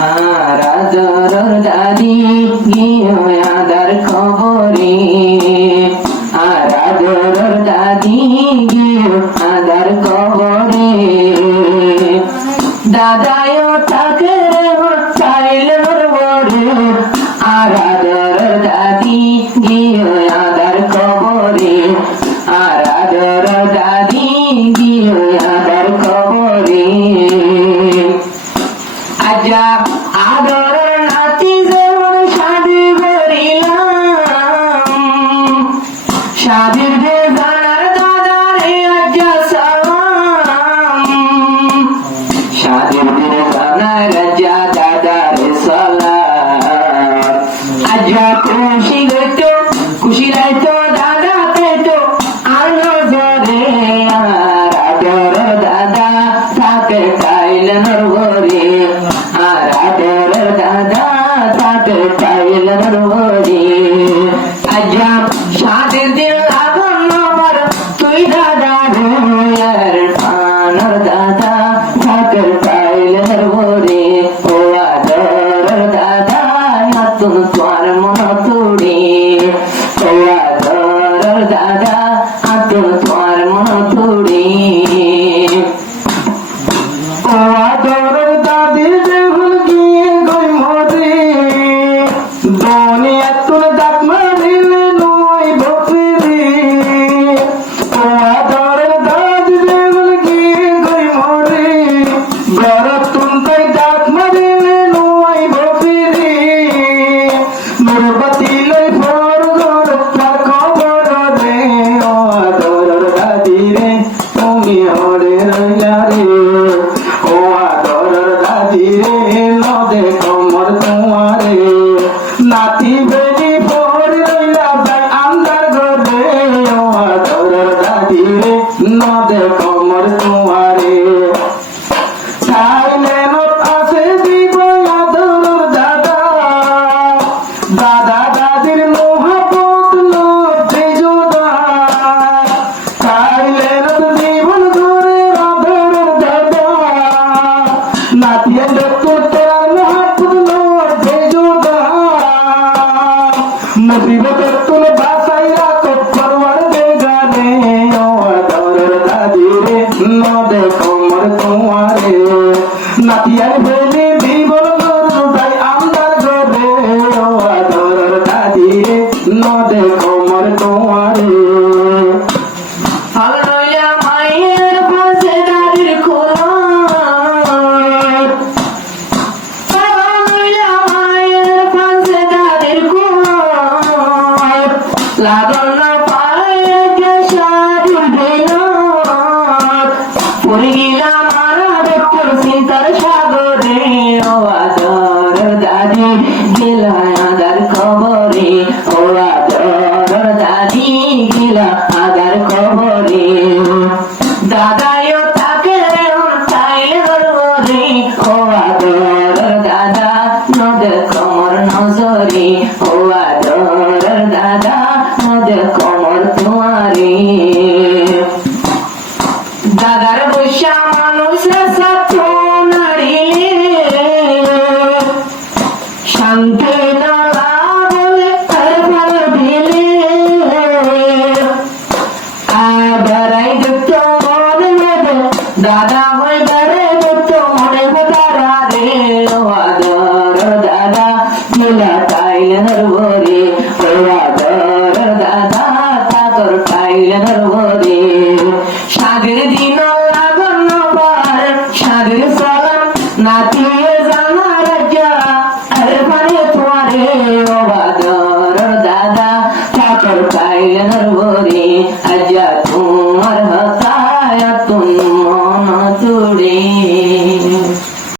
আরাদর দাদি গিয়ে আদার খবরে, আরাদর দাদি গিয়ে আদার খবরে, দাদায় থাকে চাইলে বরে, আরাদর দাদি গিয়ে আদার খবরে, আরাদর দাদি গিয়ে আদার খবরে। আজা আদর নাতি যেমন শাদি করিলাম, শাদির রে জানার দাদারে আজা সালাম, শাদির রে জানার আজা দাদারে সালাম। আজা খুশি গইতো খুশি রাইতো দাদা পেতো আলো ধরে, আর আদর দাদা থাকে খাইলেন ভরে, আর আদর দাদা থাকে খাইলেন ভরে। আজা শাদির দিন লাগান আমার তুই দাদা আর আনর দাদা থাকে খাইলেন ভরে, ও আদর দাদা নতুন তোর মন তুড়ি, ও আদর দাদা নতুন তোর মন তুড়ি। ও আদর দাদি যখন গিয়ে গই মরে, দুনিয়া তোর ডাক মারিলে নই বকরি, ও আদর দাদি যখন গিয়ে গই মরে, বড় তুমকাই ডাক মারিলে নই বকরি, নুরবতী লই ফর ঘর তার খবর রে, ও আদর দাদি রে তুমি হরে রইলা রে, ও আদর দাদি রে নদে কমর তোমারে, নাতি বেনি ফর রইলা ভাই আন্দার ঘরে, ও আদর দাদি রে নদে কমর তোমারে। থাইল্যান্ডত আছে দিব আদর দাদা, দাদা দাদির মোহাবত লজ্জে জোদা, থাইল্যান্ডত জীবন ঘুরে আদর দাদা, নাতিয়ান তোর তোর মোহাবত লজ্জে জোদা, মুসিবত তোর বাসাই রাখো পরওয়ার বেগানে, ও আদর দাদি রে নদে কমর তোমারে, নাতিয়ার বেলি জীবন ভাই আমদার ঘরে, ও আদর দাদি রে নদে কমর তোমারে। হালরইয়া মায়ের পাশে দাদির কোলার, হালরইয়া মায়ের পাশে দাদির কোলার, লাগল না পায়ে কে শাদির দিনার, পড়ে গেলাম মারা দেখতে চিন্তার সাগরে, ও আদর দাদি গেলা আদার খবরে, ও আদর দাদি গেলা আদার খবরে, দাদায় থাকে চাইলে ধরে, ও আদর দাদা নদে কমর নজরে, ও আদর দাদা নদে কমর তোমারে। দাদার বৈশা মানুষ সাথে নাড়িলে, শান্তি না লাগলে তার ভাল দিলে, আবারাই দেখত মনে হবে দাদা হয়ে বেড়ে দেখত মনে হতারা রে, ও আদর দাদা গেলা তাইলেন ভরে, ও আদর দাদা তাতর তাইলেন ভরে। শাদির দিন লাগন পার শাদির সালাম নাতিয়ে জানা রাজা, আরে পারে তোমারে, ও আদর দাদা তাতর তাইলেন ভরে।